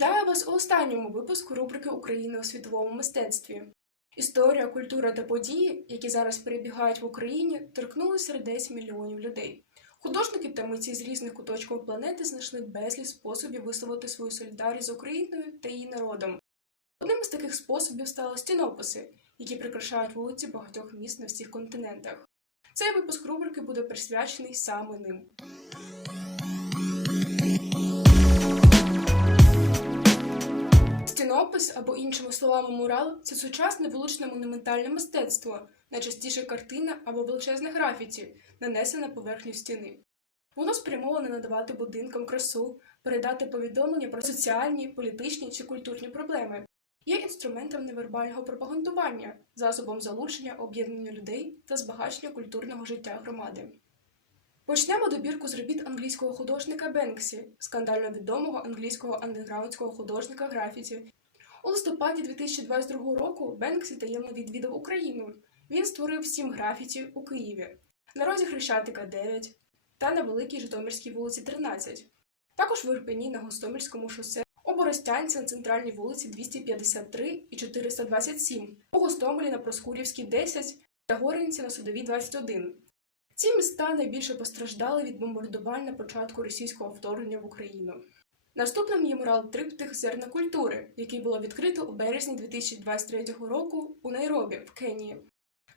Вітаю вас у останньому випуску рубрики Україна у світовому мистецтві. Історія, культура та події, які зараз перебігають в Україні, торкнули сердець мільйонів людей. Художники та митці з різних куточків планети знайшли безліч способів висловити свою солідарність з Україною та її народом. Одним із таких способів стали стінописи, які прикрашають вулиці багатьох міст на всіх континентах. Цей випуск рубрики буде присвячений саме ним. Стінопис або іншими словами мурал це сучасне вуличне монументальне мистецтво, найчастіше картина або величезне графіті, нанесена на поверхню стіни. Воно спрямоване надавати будинкам красу, передати повідомлення про соціальні, політичні чи культурні проблеми, є інструментом невербального пропагандування, засобом залучення об'єднання людей та збагачення культурного життя громади. Почнемо добірку з робіт англійського художника Бенксі, скандально відомого англійського андеграундського художника графіті. У листопаді 2022 року Бенксі таємно відвідав Україну. Він створив сім графіті у Києві, на розі Хрещатика 9 та на Великій Житомирській вулиці 13, також в Ірпені на Гостомельському шосе, у Боростянці на центральній вулиці 253 і 427, у Гостомелі на Проскурівській 10 та Горинці на Судовій 21. Ці міста найбільше постраждали від бомбардувань на початку російського вторгнення в Україну. Наступним є мурал Триптих зерна культури, який було відкрито у березні 2023 року у Найробі в Кенії.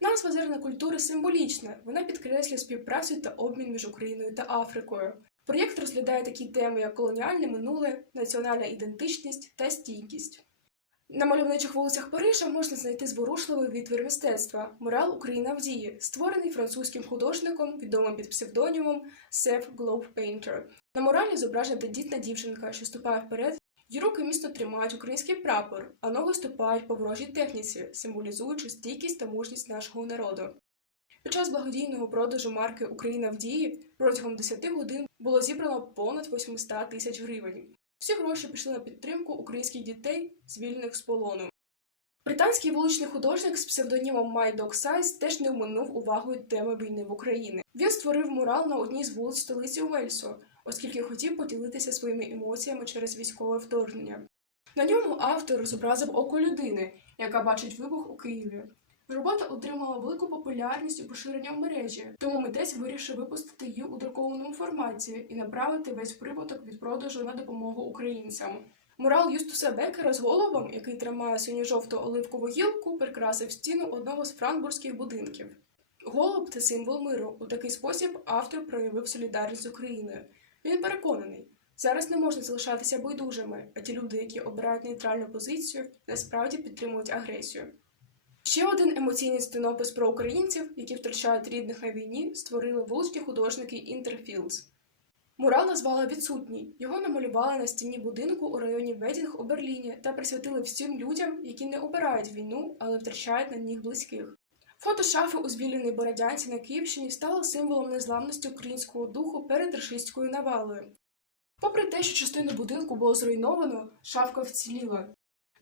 Назва зерна культури символічна, вона підкреслює співпрацю та обмін між Україною та Африкою. Проєкт розглядає такі теми, як колоніальне минуле, національна ідентичність та стійкість. На мальовничих вулицях Парижа можна знайти зворушливий відвір мистецтва мурал Україна в дії, створений французьким художником, відомим під псевдонімом Сеф Globe Painter. На муралі зображена тендітна дівчинка, що ступає вперед, її руки міцно тримають український прапор, а ноги ступають по ворожій техніці, символізуючи стійкість та мужність нашого народу. Під час благодійного продажу марки Україна в дії протягом 10 годин було зібрано понад 800 тисяч гривень. Всі гроші пішли на підтримку українських дітей, звільнених з полону. Британський вуличний художник з псевдонімом Майдок Сайз теж не оминув увагою теми війни в Україні. Він створив мурал на одній з вулиць столиці Уельсу, оскільки хотів поділитися своїми емоціями через військове вторгнення. На ньому автор зобразив око людини, яка бачить вибух у Києві. Робота отримала велику популярність і поширення в мережі, тому митець вирішив випустити її у друкованому форматі і направити весь прибуток від продажу на допомогу українцям. Мурал Юстуса Бекера з голубом, який тримає синьо-жовту оливкову гілку, прикрасив стіну одного з франкбурзьких будинків. Голуб це символ миру. У такий спосіб автор проявив солідарність з Україною. Він переконаний, зараз не можна залишатися байдужими, а ті люди, які обирають нейтральну позицію, насправді підтримують агресію. Ще один емоційний стенопис про українців, які втрачають рідних на війні, створили вуличні художники Інтерфілдс. Мурал назвали відсутній. Його намалювали на стіні будинку у районі Ведінг у Берліні та присвятили всім людям, які не обирають війну, але втрачають на них близьких. Фото шафи у звільненій Бородянці на Київщині стало символом незламності українського духу перед рашистською навалою. Попри те, що частину будинку було зруйновано, шафка вціліла.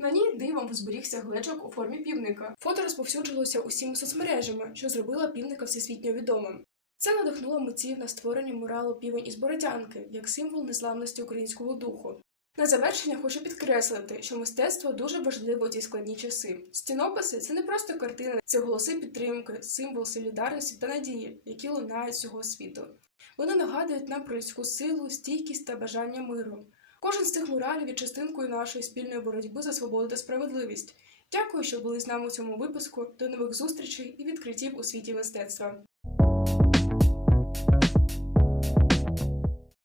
На ній дивом зберігся глечок у формі півника. Фото розповсюджилося усіма соцмережами, що зробила півника всесвітньо відомим. Це надихнуло митців на створення муралу півень із Бородянки як символ незламності українського духу. На завершення хочу підкреслити, що мистецтво дуже важливо у ці складні часи. Стінописи це не просто картини, це голоси підтримки, символ солідарності та надії, які лунають цього світу. Вони нагадують нам про людську силу, стійкість та бажання миру. Кожен з цих муралів є частинкою нашої спільної боротьби за свободу та справедливість. Дякую, що були з нами у цьому випуску. До нових зустрічей і відкриттів у світі мистецтва.